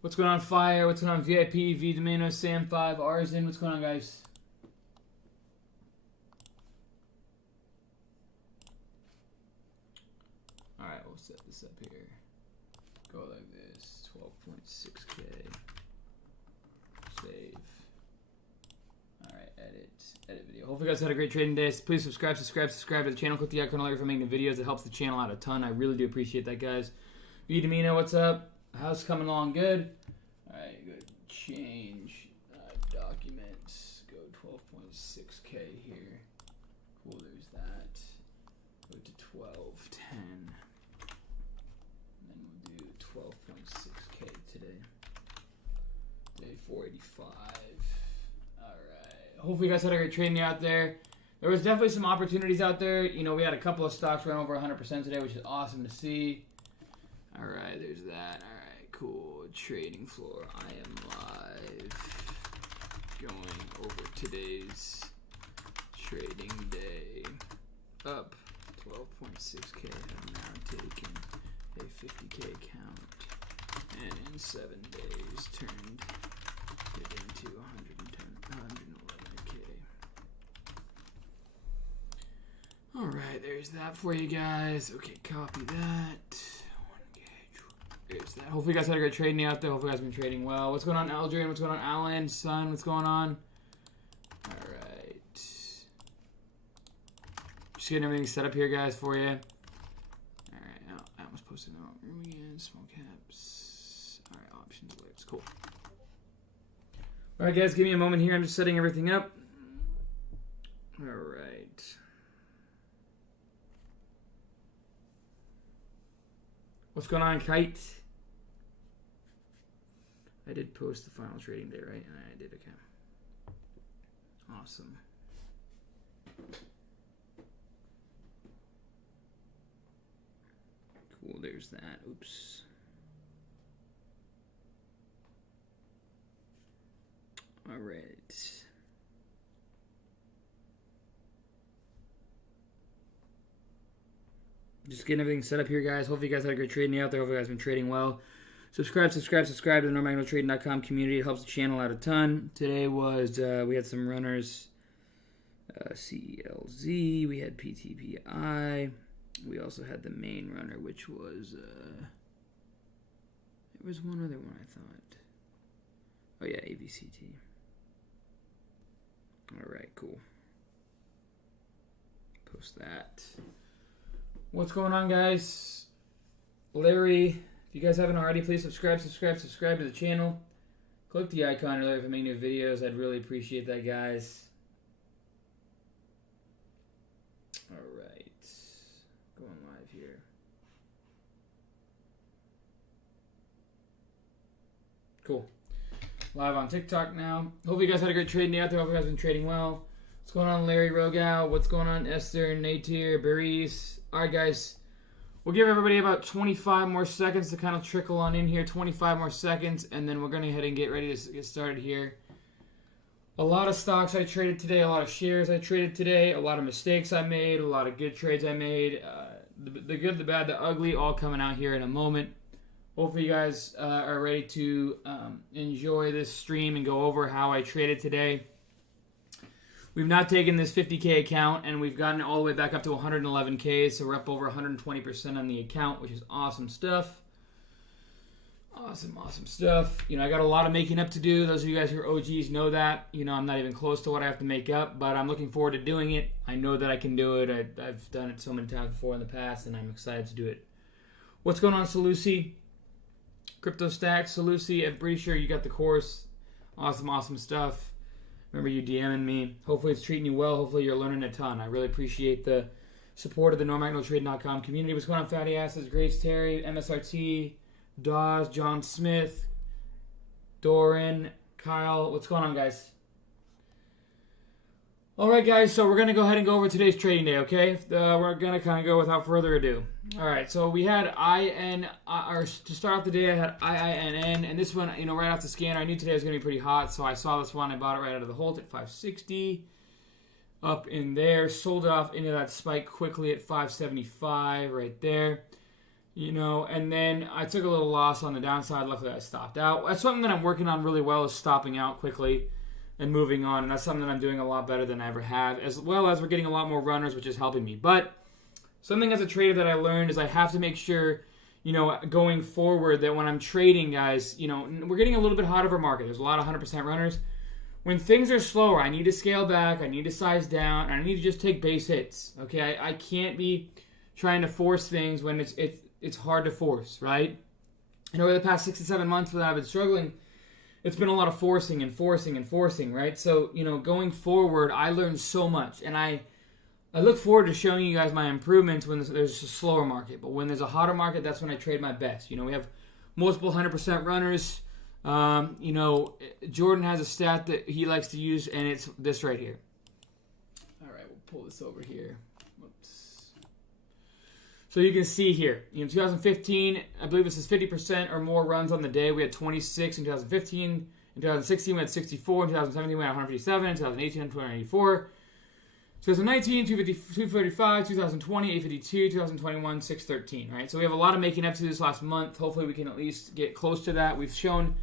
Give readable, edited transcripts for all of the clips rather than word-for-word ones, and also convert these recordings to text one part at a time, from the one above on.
What's going on, Fire? What's going on, VIP, V Domino, Sam5, Arzen? What's going on, guys? Alright, we'll set this up here. Go like this. 12.6K. Save. Alright, edit video. Hopefully you guys had a great trading day. Please subscribe to the channel. Click the icon for making videos. It helps the channel out a ton. I really do appreciate that, guys. V Domino, what's up? How's it coming along? Good. Alright, go change documents. Go 12.6K here. Cool, there's that. Go to 1210. And then we'll do 12.6K today. Day 485. Alright. Hopefully you guys had a great trading out there. There was definitely some opportunities out there. You know, we had a couple of stocks run over 100% today, which is awesome to see. Alright, there's that. Alright, cool. Trading floor. I am live. Going over today's trading day. Up 12.6K. Have now taken a 50K count. And in 7 days turned it into 111K. Alright, there's that for you guys. Okay, copy that. There's that. Hopefully you guys had a great trading out there. Hopefully you guys have been trading well. What's going on, Aldrin? What's going on, Alan? Son, what's going on? Alright. Just getting everything set up here, guys, for you. Alright, I almost posted no room again. Small caps. Alright, options, waves. Cool. Alright, guys, give me a moment here. I'm just setting everything up. Alright. What's going on, Kite? I did post the final trading day, right? And I did, okay. Awesome. Cool, there's that. Oops. All right. Just getting everything set up here, guys. Hopefully you guys had a great trading out there. Hopefully you guys have been trading well. Subscribe to the NorMagnoTrading.com community. It helps the channel out a ton. Today was, we had some runners. CELZ. We had PTPI. We also had the main runner, which was, there was one other one, I thought. Oh, yeah, ABCT. All right, cool. Post that. What's going on, guys? Larry, if you guys haven't already, please subscribe to the channel. Click the icon earlier if I make new videos. I'd really appreciate that, guys. Alright. Going live here. Cool. Live on TikTok now. Hopefully you guys had a great trading day out there. Hopefully you guys have been trading well. What's going on, Larry Rogow? What's going on, Esther, Natir, Baris? Alright, guys. We'll give everybody about 25 more seconds to kind of trickle on in here. 25 more seconds, and then we're going to go ahead and get ready to get started here. A lot of stocks I traded today. A lot of shares I traded today. A lot of mistakes I made. A lot of good trades I made. The good, the bad, the ugly, all coming out here in a moment. Hopefully you guys are ready to enjoy this stream and go over how I traded today. We've not taken this 50K account, and we've gotten it all the way back up to 111K, so we're up over 120% on the account, which is awesome stuff. Awesome stuff. You know, I got a lot of making up to do. Those of you guys who are OGs know that. You know, I'm not even close to what I have to make up, but I'm looking forward to doing it. I know that I can do it. I've done it so many times before in the past, and I'm excited to do it. What's going on, Salusi? Crypto Stack, Salusi, I'm pretty sure you got the course. Awesome stuff. Remember you DMing me. Hopefully it's treating you well. Hopefully you're learning a ton. I really appreciate the support of the NorMagnoTrading.com community. What's going on, Fatty Asses? Grace Terry, MSRT, Dawes, John Smith, Doran, Kyle. What's going on, guys? Alright, guys, so we're going to go ahead and go over today's trading day, okay? We're going to kind of go without further ado. Alright, so we had to start off the day, I had IINN, and this one, you know, right off the scanner, I knew today was going to be pretty hot, so I saw this one, I bought it right out of the Holt at 560, up in there, sold it off into that spike quickly at 575, right there. and then I took a little loss on the downside. Luckily, I stopped out. That's something that I'm working on really well, is stopping out quickly and moving on. And that's something that I'm doing a lot better than I ever have, as well as we're getting a lot more runners, which is helping me. But something as a trader that I learned is I have to make sure, going forward, that when I'm trading, guys, we're getting a little bit hot of our market. There's a lot of 100% runners. When things are slower, I need to scale back, I need to size down, and I need to just take base hits. Okay, I can't be trying to force things when it's hard to force, right? And over the past 6 to 7 months that I've been struggling, it's been a lot of forcing, right? So, going forward, I learned so much, and I look forward to showing you guys my improvements when there's a slower market. But when there's a hotter market, that's when I trade my best. We have multiple 100% runners. Jordan has a stat that he likes to use, and it's this right here. All right, we'll pull this over here. Whoops. So you can see here, 2015, I believe this is 50% or more runs on the day. We had 26 in 2015. In 2016, we had 64. In 2017, we had 157. In 2018, 284. 2019, 235, 2020, 852, 2021, 613, right? So we have a lot of making up to this last month. Hopefully we can at least get close to that. We've shown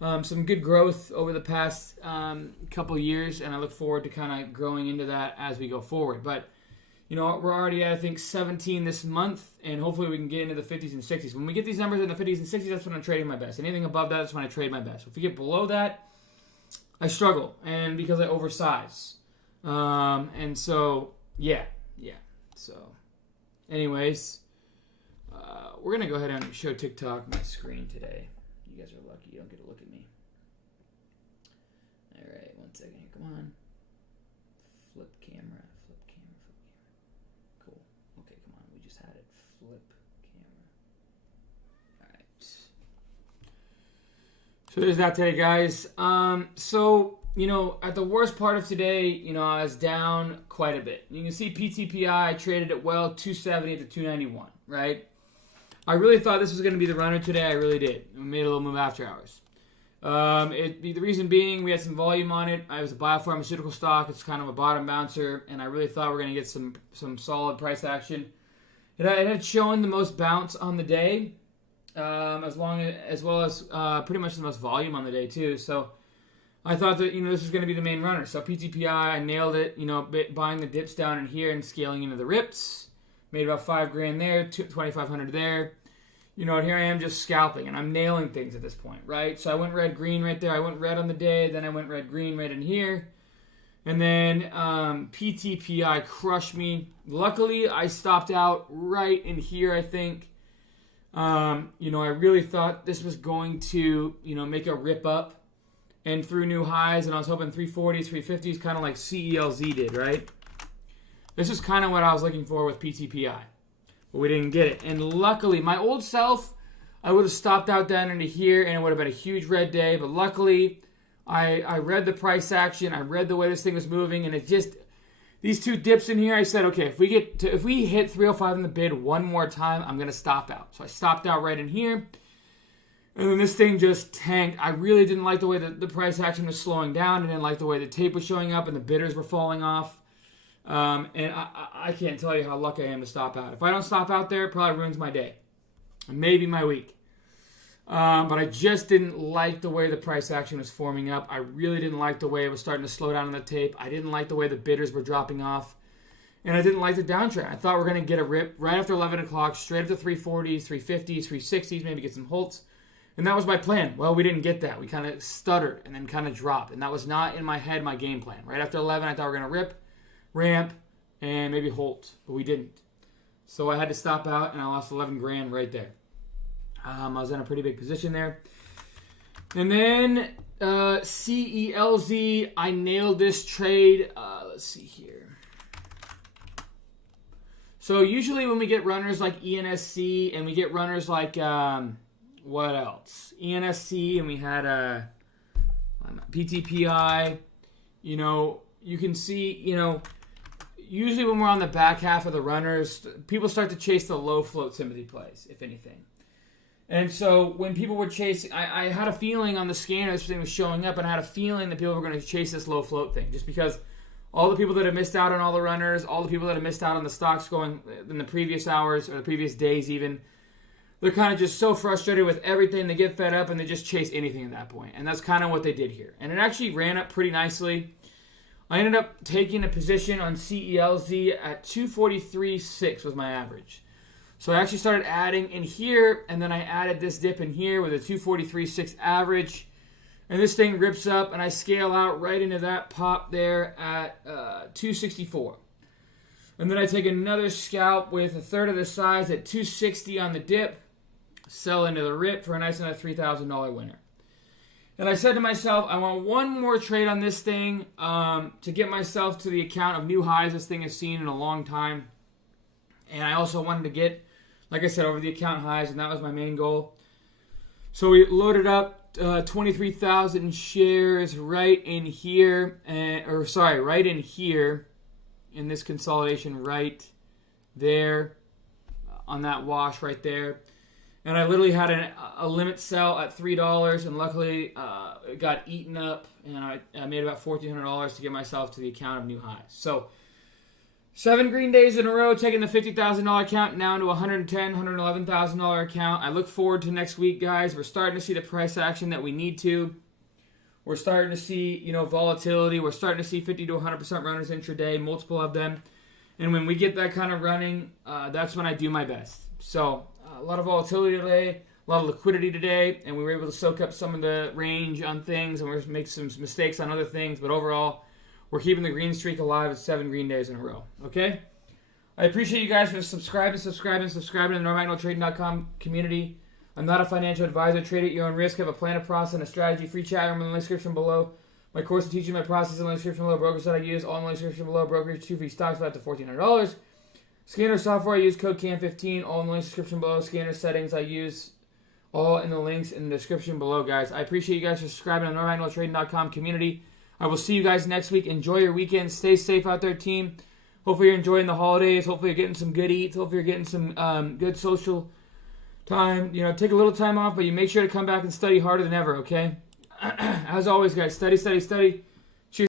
some good growth over the past couple years, and I look forward to kind of growing into that as we go forward. But, we're already at, I think, 17 this month, and hopefully we can get into the 50s and 60s. When we get these numbers in the 50s and 60s, that's when I'm trading my best. Anything above that, that's when I trade my best. If we get below that, I struggle, and because I oversize. And so, yeah. So, anyways, we're going to go ahead and show TikTok my screen today. You guys are lucky. You don't get to look at me. All right, 1 second here. Come on. Flip camera. Cool. Okay, come on. We just had it. Flip camera. All right. So there's that today, guys. At the worst part of today, I was down quite a bit. You can see PTPI, I traded it well, 270 to 291, right? I really thought this was going to be the runner today. I really did. I made a little move after hours. The reason being, we had some volume on it. I was a biopharmaceutical stock. It's kind of a bottom bouncer, and I really thought we were going to get some solid price action. It had shown the most bounce on the day, as well as pretty much the most volume on the day too. So I thought that, this was going to be the main runner. So PTPI, I nailed it, buying the dips down in here and scaling into the rips. Made about $5,000 there, $2,500 there. And here I am just scalping, and I'm nailing things at this point, right? So I went red, green right there. I went red on the day, then I went red, green right in here. And then PTPI crushed me. Luckily, I stopped out right in here, I think. I really thought this was going to, make a rip up and through new highs, and I was hoping 340s, 350s, kind of like CELZ did, right? This is kind of what I was looking for with PTPI, but we didn't get it. And luckily, my old self, I would have stopped out down into here, and it would have been a huge red day, but luckily, I read the price action, I read the way this thing was moving, and it just, these two dips in here, I said, okay, if we hit 305 in the bid one more time, I'm going to stop out. So I stopped out right in here. And then this thing just tanked. I really didn't like the way that the price action was slowing down. I didn't like the way the tape was showing up and the bidders were falling off. And I can't tell you how lucky I am to stop out. If I don't stop out there, it probably ruins my day. Maybe my week. But I just didn't like the way the price action was forming up. I really didn't like the way it was starting to slow down on the tape. I didn't like the way the bidders were dropping off. And I didn't like the downtrend. I thought we were going to get a rip right after 11 o'clock, straight up to 340s, 350s, 360s, maybe get some holds. And that was my plan. Well, we didn't get that. We kind of stuttered and then kind of dropped. And that was not in my head, my game plan. Right after 11, I thought we were going to rip, ramp, and maybe halt. But we didn't. So I had to stop out, and I lost $11,000 right there. I was in a pretty big position there. And then CELZ, I nailed this trade. Let's see here. So usually when we get runners like ENSC and we get runners like... what else? ENSC, and we had PTPI. You can see, usually when we're on the back half of the runners, people start to chase the low float sympathy plays, if anything. And so when people were chasing, I had a feeling on the scanner this thing was showing up, and I had a feeling that people were going to chase this low float thing, just because all the people that have missed out on all the runners, all the people that have missed out on the stocks going in the previous hours or the previous days even, they're kind of just so frustrated with everything. They get fed up and they just chase anything at that point. And that's kind of what they did here. And it actually ran up pretty nicely. I ended up taking a position on CELZ at 243.6 was my average. So I actually started adding in here, and then I added this dip in here with a 243.6 average. And this thing rips up, and I scale out right into that pop there at 264. And then I take another scalp with a third of the size at 260 on the dip, sell into the rip for a nice another $3,000 winner. And I said to myself, I want one more trade on this thing to get myself to the account of new highs this thing has seen in a long time. And I also wanted to get, like I said, over the account highs, and that was my main goal. So we loaded up 23,000 shares right in here, right in here in this consolidation right there on that wash right there. And I literally had a limit sell at $3, and luckily it got eaten up, and I made about $1,400 to get myself to the account of new highs. So 7 green days in a row, taking the $50,000 account now to $110,000, $111,000 account. I look forward to next week, guys. We're starting to see the price action that we need to. We're starting to see, volatility. We're starting to see 50 to 100% runners intraday, multiple of them. And when we get that kind of running, that's when I do my best. So a lot of volatility today, a lot of liquidity today, and we were able to soak up some of the range on things, and we're going to make some mistakes on other things. But overall, we're keeping the green streak alive at 7 green days in a row. Okay? I appreciate you guys for subscribing to the NorMagnalTrading.com community. I'm not a financial advisor. Trade at your own risk. Have a plan, a process, and a strategy. Free chat room in the link description below. My course to teach you my process in the link description below. Brokers that I use, all in the link description below. Brokerage, 2 free stocks for up to $1,400. Scanner software, I use code CAM15. All in the link description below. Scanner settings, I use all in the links in the description below, guys. I appreciate you guys for subscribing to the NorMagnalTrading.com community. I will see you guys next week. Enjoy your weekend. Stay safe out there, team. Hopefully you're enjoying the holidays. Hopefully you're getting some good eats. Hopefully you're getting some good social time. Take a little time off, but you make sure to come back and study harder than ever, okay? As always, guys, study, study, study.